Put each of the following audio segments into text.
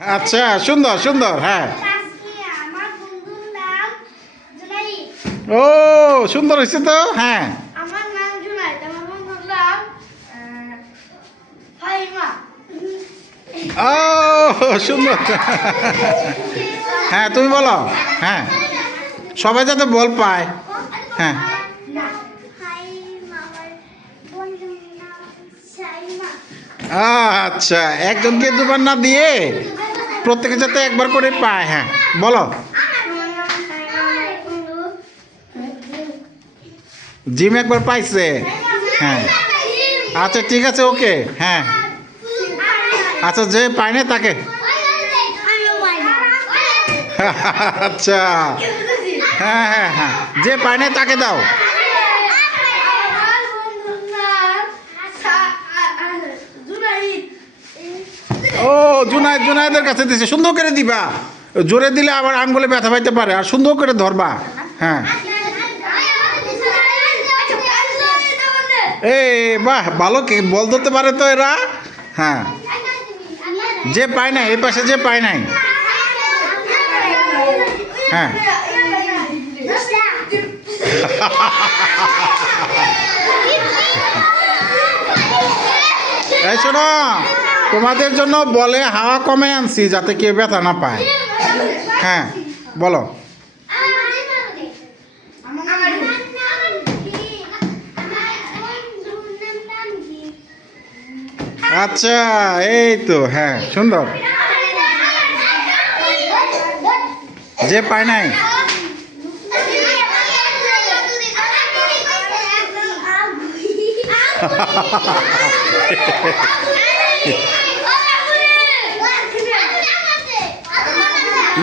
আচ্ছা, সুন্দর সুন্দর, হ্যাঁ। আমার বন্ধুর নাম জুনাইদ। ও, সুন্দর হয়েছে তো, হ্যাঁ। আমার নাম জুনাইদ, আমার বন্ধুর নাম ফাহিমা। ও, সুন্দর। হ্যাঁ, তুমি বলো। হ্যাঁ, সবাই যাতে বল পায়। হ্যাঁ। ফাহিমা, আমার বন্ধুর নাম শাইমা। আচ্ছা, একজনকে দুবার না দিয়ে প্রত্যেকে যাতে একবার করে পায়। হ্যাঁ, বলো। আমার নাম শাইমা, আমার বন্ধু জিম একবার পাইছে। হ্যাঁ, আচ্ছা ঠিক আছে, ওকে। হ্যাঁ, আচ্ছা, যে পায় না তাকে। আচ্ছা, হ্যাঁ হ্যাঁ হ্যাঁ, যে পায় না তাকে দাও। আমার বন্ধুর নাম জুনাইদ। ও, জুনায়েদের কাছে দিছে, সুন্দর করে দিবা। জোরে দিলে আবার আঙ্গুলে ব্যথা পাইতে পারে, আর সুন্দর করে ধরবা। হ্যাঁ, এই বাহ, ভালো কে বল ধরতে পারে তো এরা। হ্যাঁ, যে পায় নাই, এই পাশে যে পায় নাই। হ্যাঁ। এই শোনো, তোমাদের জন্য বলে হাওয়া কমে আনছি যাতে কেউ ব্যথা না পায়। হ্যাঁ, বলো। আচ্ছা, এই তো, হ্যাঁ, সুন্দর। যে পায় নাই।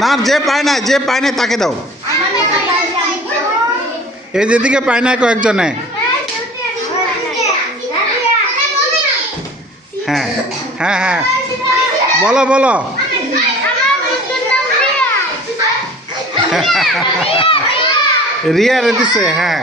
না, যে পায় না, যে পায় না তাকে দাও। এই যেদিকে পায় না কয়েকজনে। হ্যাঁ হ্যাঁ হ্যাঁ, বলো বলো। রিয়া রে দিছে, হ্যাঁ।